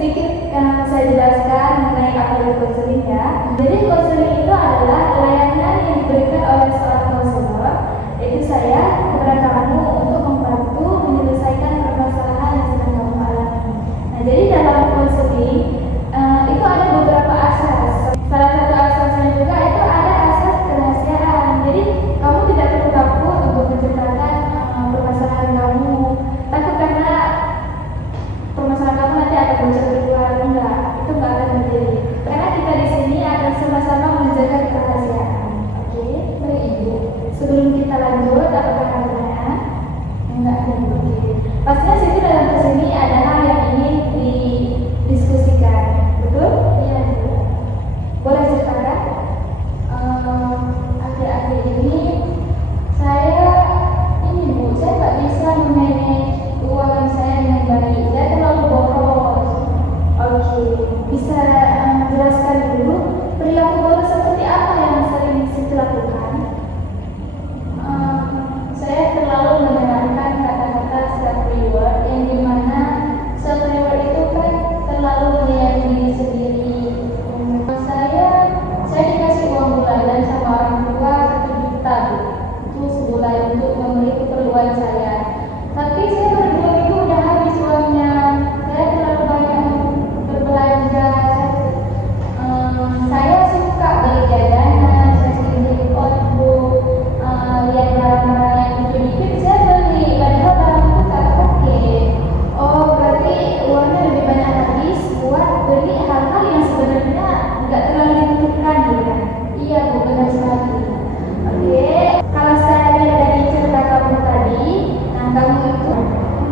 sedikit saya jelaskan mengenai apa itu konseling ya. Jadi konseling itu adalah layanan yang diberikan oleh seorang konselor, yaitu saya kepada kamu untuk membantu menyelesaikan permasalahan yang sedang kamu alami. Nah, jadi dalam konseling itu ada beberapa asas. Salah satu asasnya juga itu ada asas kerahasiaan. Jadi kamu tidak perlu takut untuk menceritakan permasalahan kamu. Takut karena permasalahan kamu nanti akan bocor keluar, enggak, itu enggak akan terjadi. Karena kita di sini akan sama-sama menjaga kerahasiaan. Oke, baik Ibu. Sebelum kita lanjut, apakah ada pertanyaan? Enggak ada. Oke. Pastinya situ dalam kesini ada hal yang ingin didiskusikan, betul? Iya. Boleh ceritakan? Akhir-akhir ini saya nggak bisa memanage keuangan saya dengan baik. Saya terlalu boros. Oke, bisa jelaskan dulu perilaku boros seperti apa yang sering Siti lakukan? Saya terlalu menerapkan kata-kata self reward, yang dimana self reward itu kan terlalu menyayangi diri sendiri. Saya dikasih uang bulanan sama orang tua 1 juta itu sebulan untuk memenuhi keperluan saya. Tapi saya baru 2 minggu udah habis uangnya. Saya terlalu banyak berbelanja. Saya suka beli jajanan, saya sering beli notebook, lihat barang-barang yang dikit-dikit saya beli, padahal barang itu tak pakai. Oh, berarti uangnya lebih banyak habis buat beli hal-hal yang sebenarnya nggak terlalu dibutuhkan, gitu. Iya, Bu, benar sekali. Oke, kalau saya lihat dari cerita kamu tadi, nah kamu itu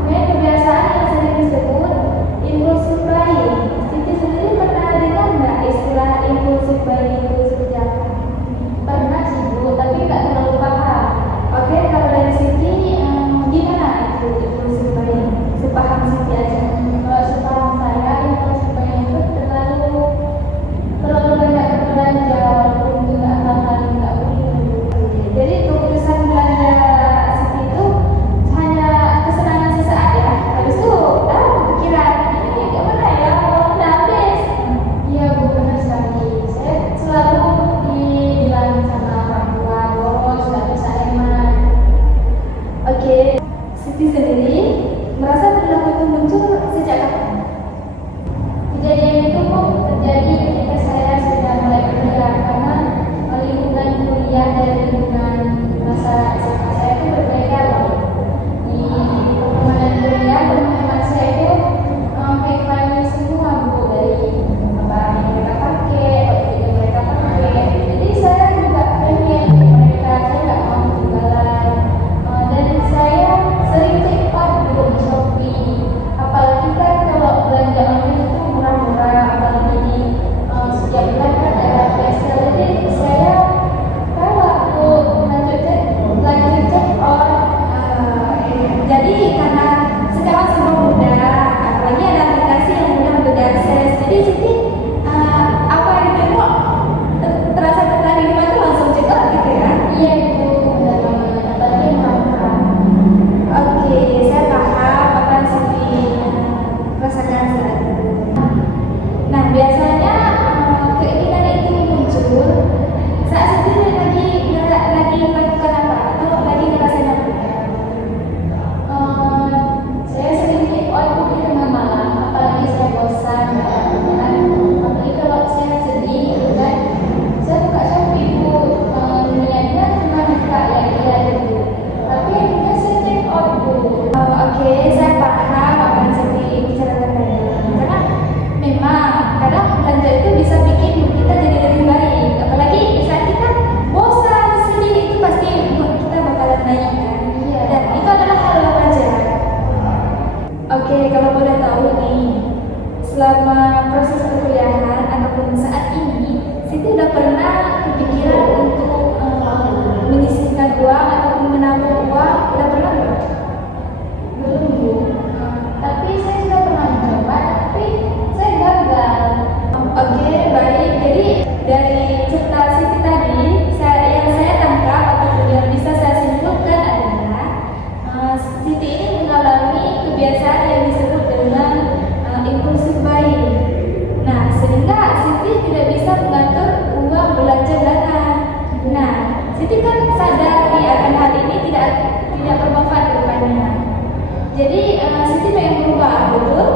punya kebiasaan yang sering disebut impulsive buying. Siti sendiri pernah dengar nggak istilah impulsive buying itu seperti apa? Pernah sih Bu, tapi nggak terlalu paham. Oke, kalau dari Siti gimana itu impulsive buying? Sepaham Siti aja. Kalau sepaham saya, impulsive buying itu terlalu banyak berbelanja walaupun tidak hal-hal yang nggak perlu. Jadi keputusan belanja Siti itu hanya kesenangan sesaat ya. Habis itu kepikiran ini gimana ya kalau udah habis. Iya Bu, benar sekali. Saya selalu dibilang sama orang tua boros, nggak bisa hemat. Oke, Siti sendiri merasa perilaku itu muncul sejak kapan? Kejadian itu terjadi ketika saya sudah mulai kuliah, karena lingkungan kuliah dan lingkungan masa SMA saya itu berbeda loh. Di lingkungan kuliah, teman-teman saya itu high value semua Bu, dari barang yang mereka pakai, baju yang mereka pakai. Jadi saya juga pengen mereka, saya nggak mau ketinggalan. Dan saya sering check out di Shopee. Apalagi kan kalau belanja online itu murah-murah, apalagi di setiap bulan kan ada flash sale. Jadi saya kalau lanjut check out. Jadi karena sekarang semua mudah, apalagi ada aplikasi yang mudah untuk diakses. Jadi Siti apa yang ditengok terasa tertarik di mana langsung check out gitu ya? Iya itu udah banget, apalagi yang murah-murah. Oke, saya paham apa yang Siti rasakan saat itu. Nah, biasanya keinginan itu muncul saat Siti lagi melakukan apa atau lagi ngerasain apa? Saya sering take out di tengah malam, apalagi saya bosan. Apalagi kalau saya sedih, kan saya buka Shopee Bu, niatnya cuma buka ya dulu. Tapi akhirnya saya take out Bu. Oke, saya paham apa yang Siti bicarakan tadi. Karena memang kadang belanja itu bisa bikin kita jadi lebih baik. Apalagi saat kita bosan, sedih, itu pasti mood kita bakalan naik kan. Iya. Dan itu adalah hal yang wajar. Oke, kalau boleh tahu nih, selama proses perkuliahan ataupun saat ini, Siti udah pernah kepikiran untuk menyisihkan uang ataupun menabung uang? Udah pernah belum? Belum Bu. Tapi saya sudah pernah mencoba, tapi saya gagal. Oke, baik. Jadi dari cerita Siti tadi, yang saya tangkap ataupun yang bisa saya simpulkan adalah Siti ini mengalami kebiasaan yang disebut dengan impulsive buying. Jadi Siti pengen berubah, betul?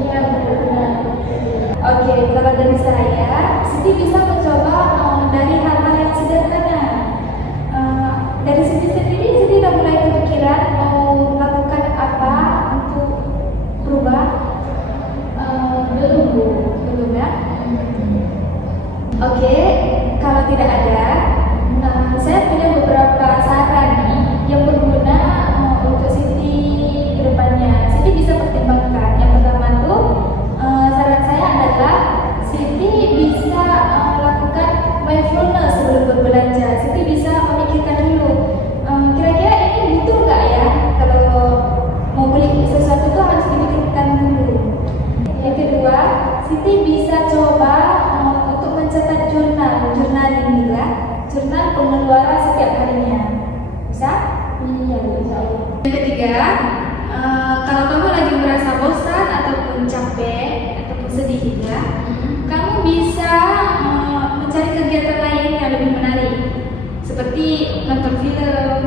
Iya, benar. Oke, kalau dari saya, Siti bisa mencoba dari hal-hal yang sederhana. Dari Siti sendiri, Siti udah mulai kepikiran mau lakukan apa untuk berubah? Belum, Bu. Belum ya? Oke, kalau tidak ada, saya punya beberapa saran nih yang berguna untuk Siti ke depannya. Siti bisa pertimbangkan. Yang pertama tuh, saran saya adalah Siti bisa lakukan mindfulness sebelum berbelanja. Siti bisa memikirkan dulu, kira-kira ini butuh nggak ya? Kalau mau beli sesuatu tuh harus dipikirkan dulu. Yang kedua, Siti bisa coba untuk mencatat journaling juga, jurnal pengeluaran setiap harinya. Bisa? Iya, bisa. Yang ketiga, kalau kamu lagi merasa bosan ataupun capek ataupun sedih juga, kamu bisa mencari kegiatan lain yang lebih menarik, seperti nonton film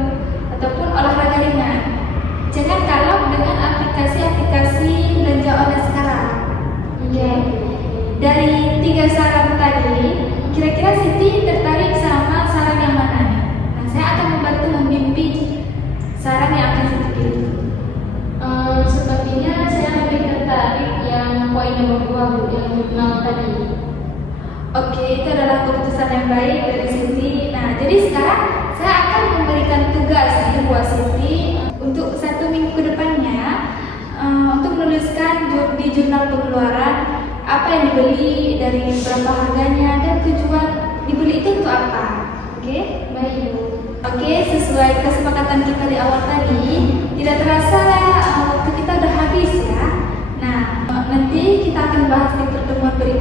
ataupun olahraga ringan. Jangan kalap dengan aplikasi-aplikasi belanja online sekarang. Oke. Dari 3 saran tadi, kira-kira Siti tertarik sama saran yang mana? Nah, saya akan membantu membimbing saran yang akan Siti pilih. Sepertinya saya lebih tertarik yang poin nomor 2, Bu, yang jurnal tadi. Oke, itu adalah keputusan yang baik dari Siti. Nah, jadi sekarang saya akan memberikan tugas buat Siti untuk 1 minggu ke depannya untuk menuliskan di jurnal pengeluaran apa yang dibeli, dari berapa harganya, dan tujuan dibeli itu untuk apa. Oke? Baik, Bu. Oke, sesuai kesepakatan kita di awal tadi, tidak terasa waktu kita udah habis ya. Nah, nanti kita akan bahas di pertemuan berikutnya.